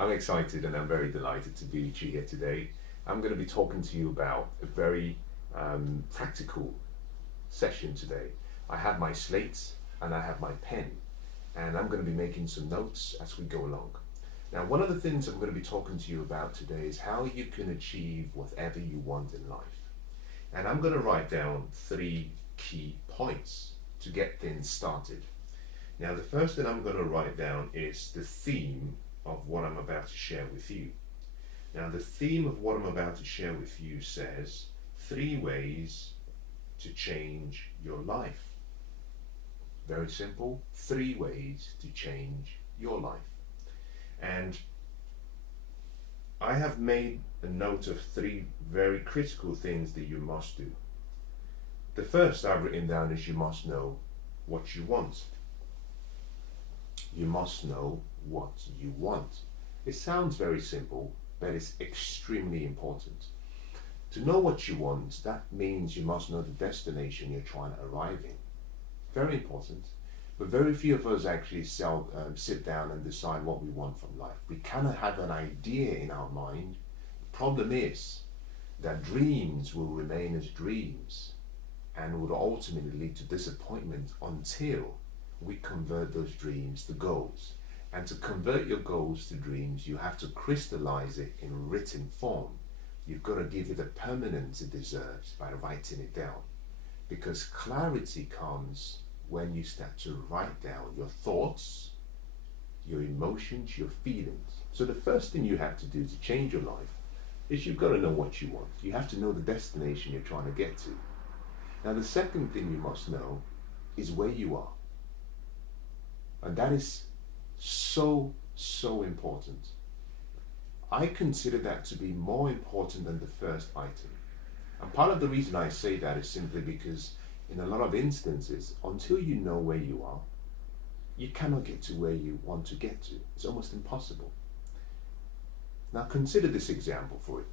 I'm excited and I'm very delighted to be with you here today. I'm going to be talking to you about a very practical session today. I have my slate and I have my pen, and I'm going to be making some notes as we go along. Now, one of the things I'm going to be talking to you about today is how you can achieve whatever you want in life. And I'm going to write down 3 key points to get things started. Now, the first thing I'm going to write down is the theme of what I'm about to share with you. Now, the theme of what I'm about to share with you says 3 ways to change your life. Very simple, 3 ways to change your life. And I have made a note of 3 very critical things that you must do. The first I've written down is you must know what you want. You must know what you want. It sounds very simple, but it's extremely important. To know what you want, that means you must know the destination you're trying to arrive in. Very important. But very few of us actually sit down and decide what we want from life. We kind of have an idea in our mind. The problem is that dreams will remain as dreams and would ultimately lead to disappointment until we convert those dreams to goals. And to convert your goals to dreams, you have to crystallize it in written form. You've got to give it the permanence it deserves by writing it down. Because clarity comes when you start to write down your thoughts, your emotions, your feelings. So the first thing you have to do to change your life is you've got to know what you want. You have to know the destination you're trying to get to. Now, the second thing you must know is where you are. And that is so important. I consider that to be more important than the first item. And part of the reason I say that is simply because in a lot of instances, until you know where you are, you cannot get to where you want to get to. It's almost impossible. Now consider this example for it.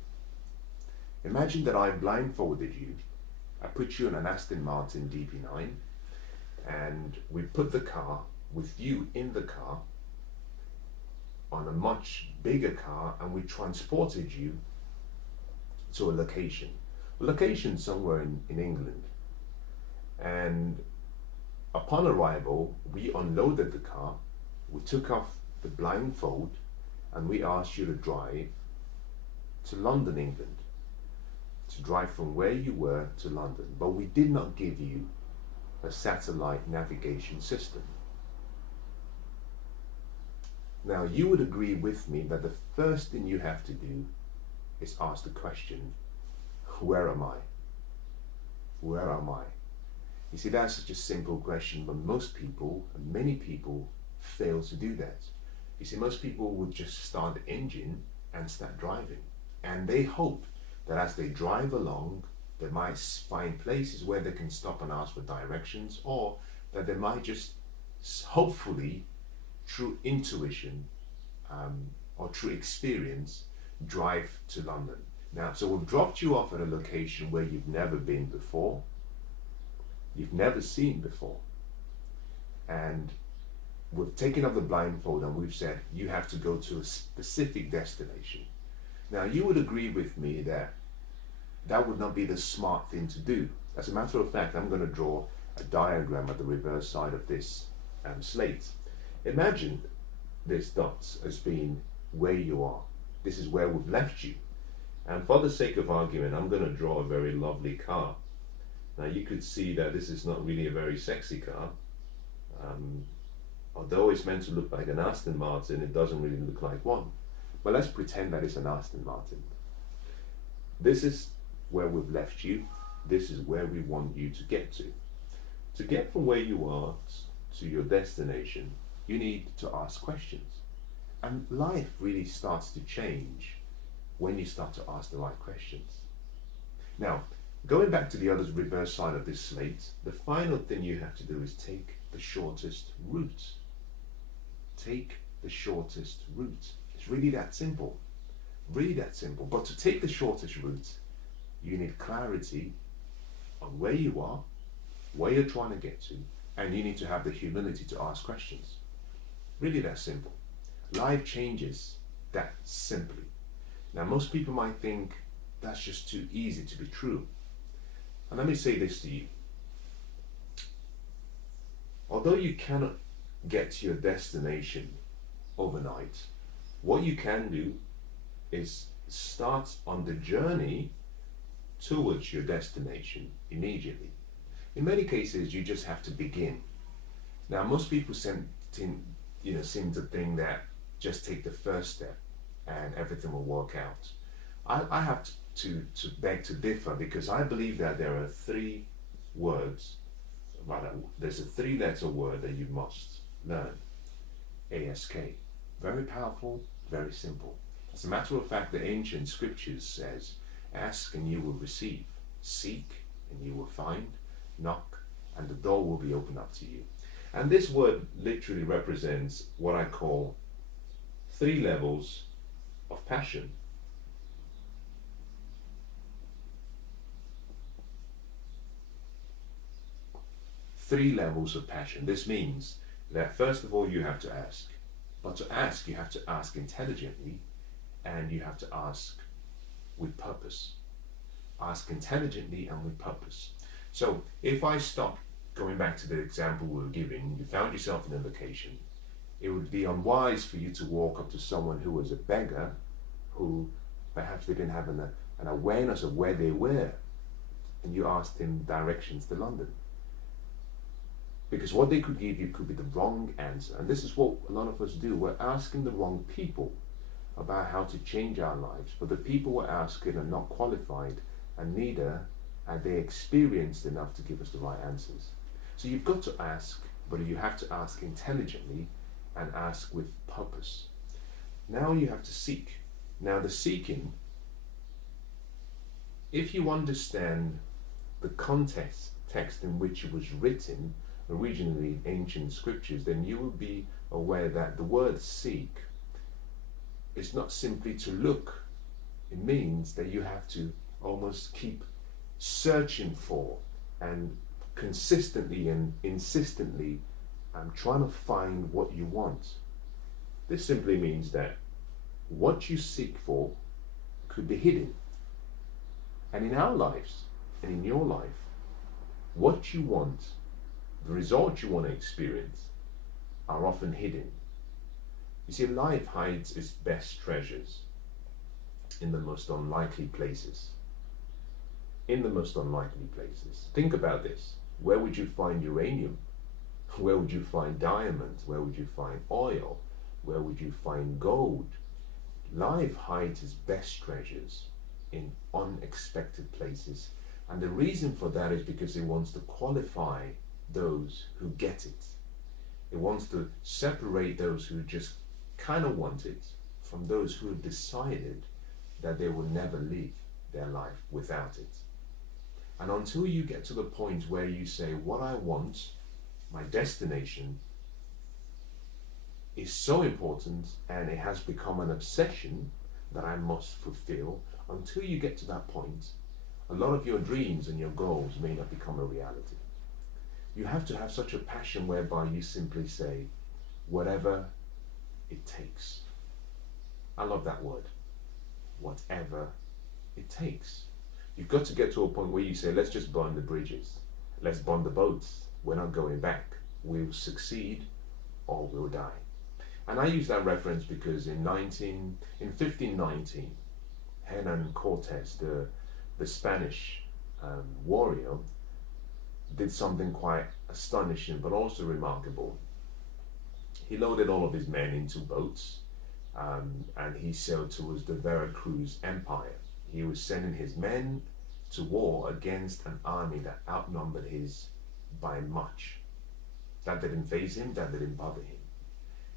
Imagine that I blindfolded you. I put you in an Aston Martin DB9 and we put the car with you in the car on a much bigger car, and we transported you to a location somewhere in England. And upon arrival, we unloaded the car, we took off the blindfold, and we asked you to drive to London, England, to drive from where you were to London. But we did not give you a satellite navigation system. Now, you would agree with me that the first thing you have to do is ask the question, where am I? Where am I? You see, that's such a simple question, but most people, and many people, fail to do that. You see, most people would just start the engine and start driving. And they hope that as they drive along, they might find places where they can stop and ask for directions, or that they might just, hopefully, through intuition or through experience, drive to London. Now, so we've dropped you off at a location where you've never been before, you've never seen before, and we've taken off the blindfold and we've said you have to go to a specific destination. Now, you would agree with me that that would not be the smart thing to do. As a matter of fact, I'm going to draw a diagram at the reverse side of this slate. Imagine this dot as being where you are. This is where we've left you. And for the sake of argument, I'm going to draw a very lovely car. Now, you could see that this is not really a very sexy car. Although it's meant to look like an Aston Martin, it doesn't really look like one. But let's pretend that it's an Aston Martin. This is where we've left you. This is where we want you to get to. To get from where you are to your destination, you need to ask questions. And life really starts to change when you start to ask the right questions. Now, going back to the other reverse side of this slate, the final thing you have to do is take the shortest route. Take the shortest route. It's really that simple. Really that simple. But to take the shortest route, you need clarity on where you are, where you're trying to get to, and you need to have the humility to ask questions. Really that simple. Life changes that simply. Now, most people might think that's just too easy to be true. And let me say this to you. Although you cannot get to your destination overnight, what you can do is start on the journey towards your destination immediately. In many cases, you just have to begin. Now, most people seem to think that just take the first step and everything will work out. I have to beg to differ, because I believe that there are three words, rather, there's a three-letter word that you must learn. ASK. Very powerful, very simple. As a matter of fact, the ancient scriptures says, ask and you will receive, seek and you will find, knock and the door will be opened up to you. And this word literally represents what I call 3 levels of passion. Three levels of passion. This means that first of all you have to ask. But to ask, you have to ask intelligently, and you have to ask with purpose. Ask intelligently and with purpose. So if I stop going back to the example we were giving, you found yourself in a location, it would be unwise for you to walk up to someone who was a beggar, who perhaps they didn't have an awareness of where they were, and you asked him directions to London. Because what they could give you could be the wrong answer. And this is what a lot of us do. We're asking the wrong people about how to change our lives. But the people we're asking are not qualified, and neither are they experienced enough to give us the right answers. So you've got to ask, but you have to ask intelligently and ask with purpose. Now you have to seek. Now the seeking, if you understand the context in which it was written, originally in ancient scriptures, then you will be aware that the word seek is not simply to look. It means that you have to almost keep searching for and consistently and insistently trying to find what you want. This simply means that what you seek for could be hidden. And in our lives, and in your life, what you want, the results you want to experience, are often hidden. You see, life hides its best treasures in the most unlikely places. In the most unlikely places. Think about this. Where would you find uranium? Where would you find diamonds? Where would you find oil? Where would you find gold? Life hides its best treasures in unexpected places. And the reason for that is because it wants to qualify those who get it. It wants to separate those who just kind of want it from those who have decided that they will never live their life without it. And until you get to the point where you say, what I want, my destination, is so important and it has become an obsession that I must fulfill, until you get to that point, a lot of your dreams and your goals may not become a reality. You have to have such a passion whereby you simply say, whatever it takes. I love that word. Whatever it takes. You've got to get to a point where you say, let's just burn the bridges. Let's burn the boats. We're not going back. We'll succeed or we'll die. And I use that reference because in 1519, Hernan Cortes, the Spanish warrior, did something quite astonishing but also remarkable. He loaded all of his men into boats and he sailed towards the Veracruz Empire. He was sending his men to war against an army that outnumbered his by much. That didn't faze him, that didn't bother him.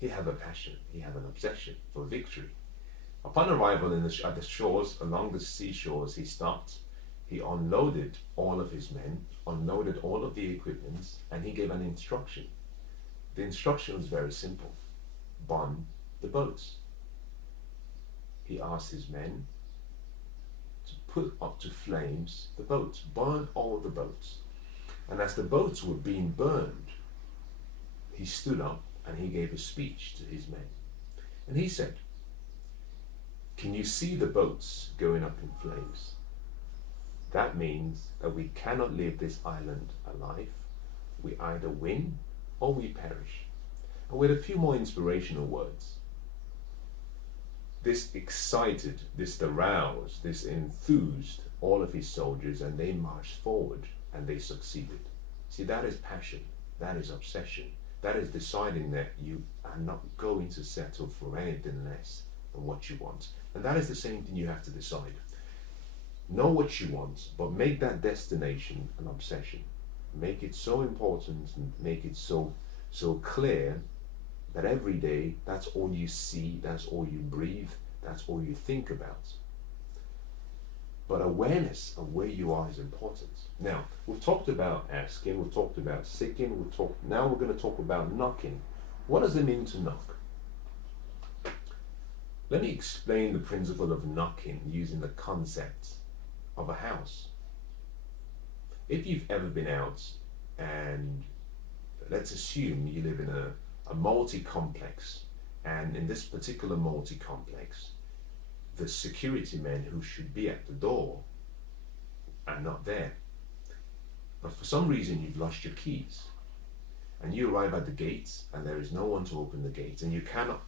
He had a passion, he had an obsession for victory. Upon arrival at the shores, along the seashores, he stopped. He unloaded all of his men, unloaded all of the equipment, and he gave an instruction. The instruction was very simple. Burn the boats. He asked his men to put up to flames the boats. Burn all the boats. And as the boats were being burned, he stood up and he gave a speech to his men. And he said, Can you see the boats going up in flames? That means that we cannot leave this island alive. We either win or we perish. And with a few more inspirational words, this excited, this aroused, this enthused all of his soldiers, and they marched forward and they succeeded. See, that is passion, that is obsession, that is deciding that you are not going to settle for anything less than what you want. And that is the same thing you have to decide. Know what you want, but make that destination an obsession. Make it so important and make it so clear that every day that's all you see, that's all you breathe, that's all you think about. But awareness of where you are is important. Now, we've talked about asking, we've talked about seeking, now we're going to talk about knocking. What does it mean to knock? Let me explain the principle of knocking using the concept of a house. If you've ever been out, and let's assume you live in a multi-complex, and in this particular multi-complex, the security men who should be at the door are not there. But for some reason you've lost your keys, and you arrive at the gates and there is no one to open the gates, and you cannot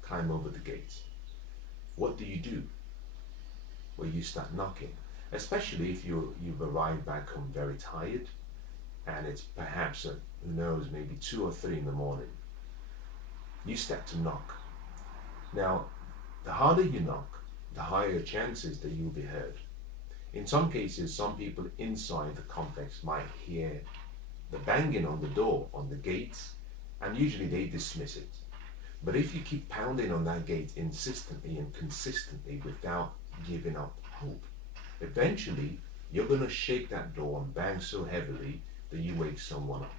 climb over the gates. What do? Well, you start knocking, especially if you've arrived back home very tired, and it's perhaps who knows, maybe 2 or 3 in the morning. You start to knock. Now, the harder you knock, the higher chances that you'll be heard. In some cases, some people inside the complex might hear the banging on the door, on the gates, and usually they dismiss it. But if you keep pounding on that gate insistently and consistently without giving up hope, eventually you're going to shake that door and bang so heavily that you wake someone up.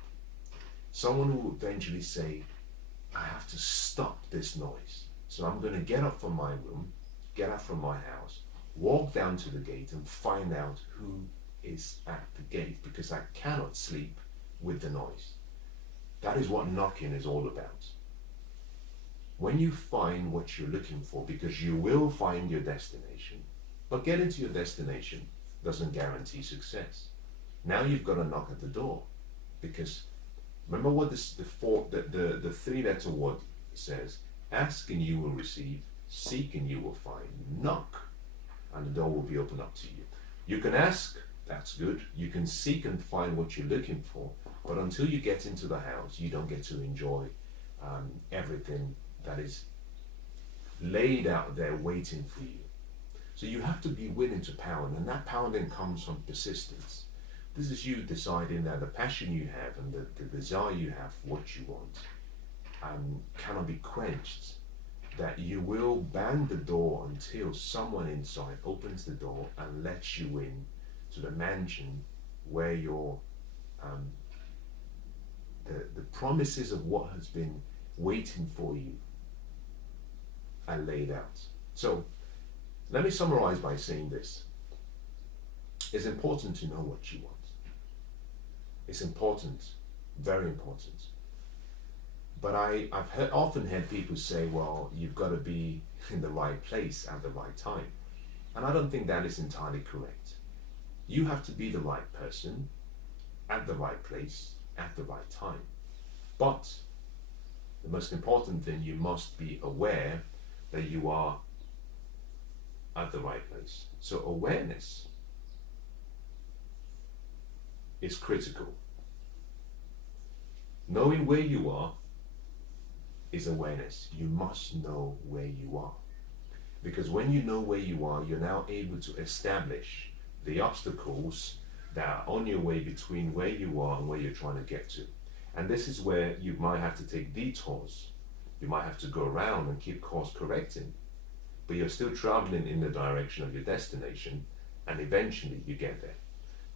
Someone who will eventually say, I have to stop this noise. So I'm going to get up from my room, get up from my house, walk down to the gate and find out who is at the gate, because I cannot sleep with the noise. That is what knocking is all about. When you find what you're looking for, because you will find your destination, but getting to your destination doesn't guarantee success. Now you've got to knock at the door, because remember what the 3-letter word says: ask and you will receive, seek and you will find, knock and the door will be opened up to you. You can ask, that's good. You can seek and find what you're looking for, but until you get into the house, you don't get to enjoy everything that is laid out there waiting for you. So you have to be willing to pound, and that pounding comes from persistence. This is you deciding that the passion you have and the desire you have for what you want cannot be quenched, that you will bang the door until someone inside opens the door and lets you in to the mansion where your the promises of what has been waiting for you are laid out. So let me summarize by saying this. It's important to know what you want. It's important, very important. But I've often heard people say, well, you've got to be in the right place at the right time. And I don't think that is entirely correct. You have to be the right person at the right place at the right time. But the most important thing, you must be aware that you are at the right place. So awareness is critical. Knowing where you are is awareness. You must know where you are. Because when you know where you are, you're now able to establish the obstacles that are on your way between where you are and where you're trying to get to. And this is where you might have to take detours. You might have to go around and keep course correcting, but you're still traveling in the direction of your destination, and eventually you get there.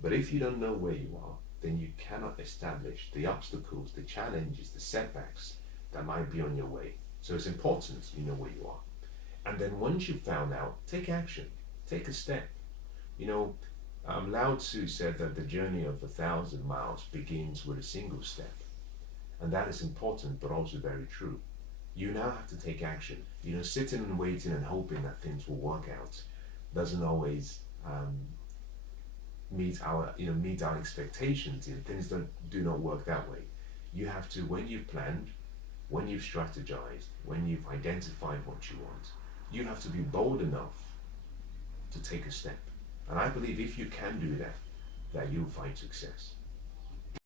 But if you don't know where you are, then you cannot establish the obstacles, the challenges, the setbacks that might be on your way. So it's important you know where you are. And then once you've found out, take action, take a step. You know, Lao Tzu said that the journey of 1,000 miles begins with a single step. And that is important, but also very true. You now have to take action. You know, sitting and waiting and hoping that things will work out doesn't always meet our expectations. You know, things do not work that way. You have to, when you've planned, when you've strategized, when you've identified what you want, you have to be bold enough to take a step. And I believe if you can do that, that you'll find success.